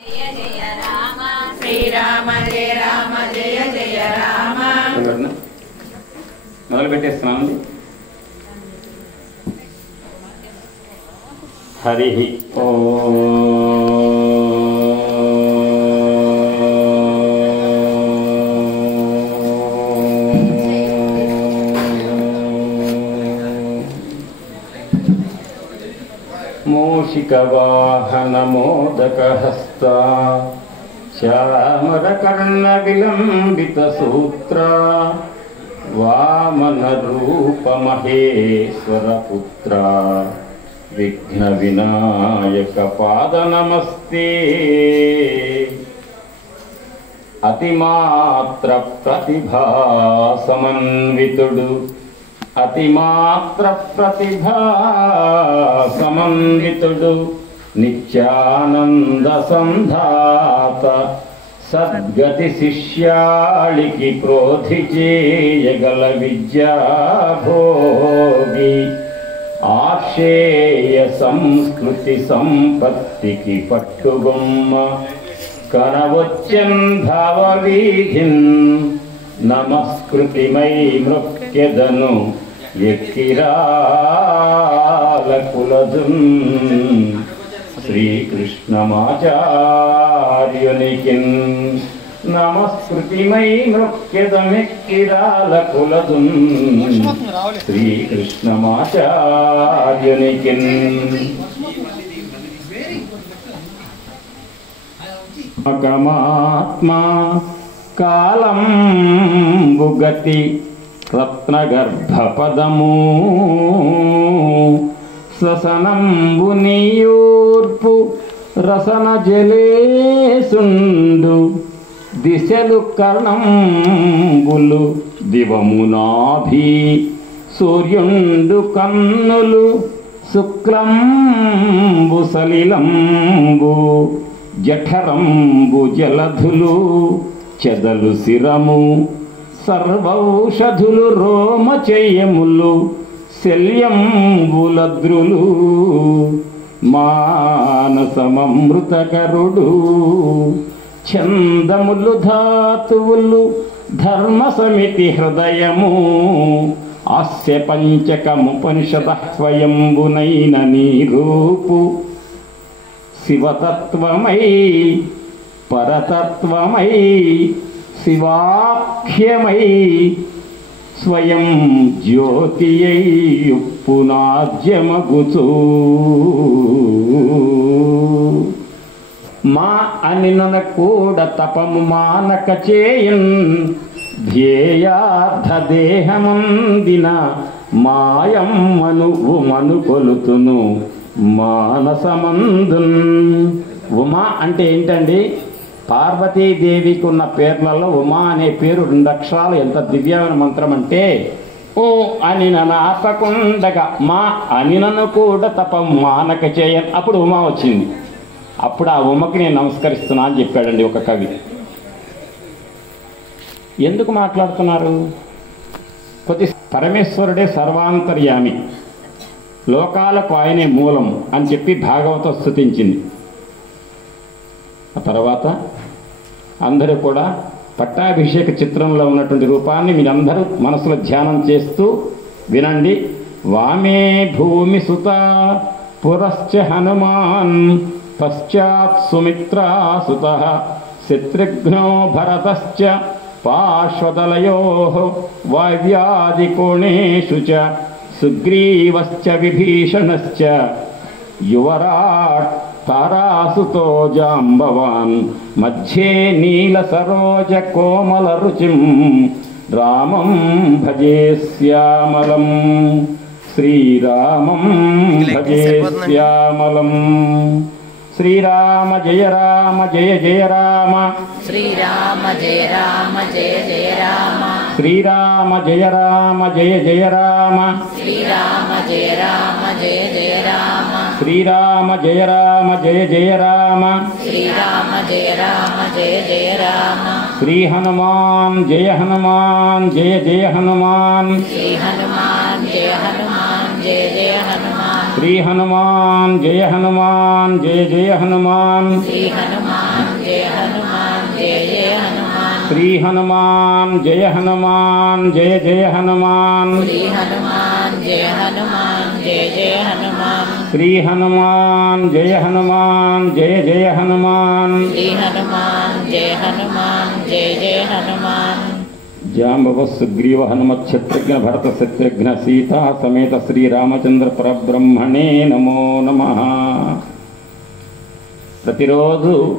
जय जय राम श्रीराम जय राम जय जय राम మొదలు పెట్టేస్తున్నామండి. హరి ఓం. మూషికవాహనమోదకహస్తా శ్యామరకర్ణవిలంబితసూత్రా వామనరూపమహేశ్వరపుత్రా విఘ్నవినాయకపాదనమస్తే. అతిమాత్ర ప్రతిభా సమన్వితుడు అతిమాత్ర ప్రతిభా సమన్వితుడు నిత్యానంద సంధాత సద్గతి శిష్యాళికి క్రోధి చేయగల విద్యాభోగి ఆర్షేయ సంస్కృతి సంపత్తికి పట్టుబొమ్మ కనవొచ్చన్ భావవీధిన్ నమస్కృతిమై మృక్యదను ఎక్కిరాలకులదున్ శ్రీకృష్ణమాచార్యునికిన్ నమస్కృతిమై మృక్యదమెక్కిరాలకులదున్ శ్రీకృష్ణమాచార్యునికిన్. మకమాత్మా కాలం బుగతి రత్నగర్భపదము శ్వసనంబునియూర్పు రసన జలేసుండు దిశలు కర్ణంబులు దివమునాభి సూర్యుండు కన్నులు శుక్లంబు సలిలంబు జఠరంబు జలధులు చెదలు శిరము సర్వౌషధులు రోమచయములు శల్యంబులద్రులు మానసమమృతకరుడు ఛందములు ధాతువులు ధర్మ సమితి హృదయము ఆస్య పంచకముపనిషద స్వయంబునైన నీ రూపు శివతత్వమై పరతత్వమై శివాఖ్యమై స్వయం జ్యోతియైయుప్పునాద్యమగుచూ మా అనినన కూడా తపము మానక చేయన్ ధ్యేయార్థ దేహమందిన మాయమ్మను ఉమను కొలుతును మానసమందున్. ఉమా అంటే ఏంటండి? పార్వతీదేవికి ఉన్న పేర్లలో ఉమా అనే పేరు 2 అక్షరాలు. ఎంత దివ్యమైన మంత్రం అంటే, ఓ అని నన్ను ఆపకుండగా మా అని నన్ను కూడా తప మానక చేయన్. అప్పుడు ఉమా వచ్చింది. అప్పుడు ఆ ఉమకి నేను నమస్కరిస్తున్నా అని చెప్పాడండి ఒక కవి. ఎందుకు మాట్లాడుతున్నారు? కొద్ది పరమేశ్వరుడే సర్వాంతర్యామి, లోకాలకు ఆయనే మూలం అని చెప్పి భాగవతం స్తుతించింది. ఆ తర్వాత అందరూ కూడా పట్టాభిషేక చిత్రంలో ఉన్నటువంటి రూపాన్ని మీరందరూ మనసులో ధ్యానం చేస్తూ వినండి. వామే భూమి సుత పురశ్చ హనుమాన్ పశ్చాత్ సుమిత్రా సుత శత్రుఘ్నో భరతశ్చ పార్శ్వదలయో వావ్యాదికోణేషు చ సుగ్రీవశ్చ విభీషణశ్చ యువరాట్ తారాసుతో జాంబవాన్ మధ్యే నీల సరోజ కోమల రుచిం రామం భజే శ్యామలం శ్రీరామం భజే శ్యామలం. శ్రీరామ జయ రామ జయ జయ రామ श्रीराम जय राम जय जय राम శ్రీరామ జయ రామ జయ జయ రామ श्रीराम जय राम जय जय राम శ్రీరామ జయ రామ జయ జయ రామ श्रीराम जय राम जय जय राम శ్రీ హనుమాన్ జయ హనుమాన్ జయ జయ హనుమాన్ श्री हनुमान जय हनुमान जय जय हनुमान श्री हनुमान जय हनुमान जय जय हनुमान श्री हनुमान हनुमान जय जय हनुमान श्री हनुमान जय हनुमान जय जय हनुमान श्री हनुमान जय हनुमान जय जय हनुमान श्री हनुमान जय हनुमान जय जय हनुमान श्री हनुमान जय हनुमान जय जय हनुमान जाम्बव सुग्रीव हनुमत शत्रुघ्न भरत शत्रुघ्न सीता समेत श्री रामचंद्र परब्रह्मणे नमो नमः। प्रतिरोजु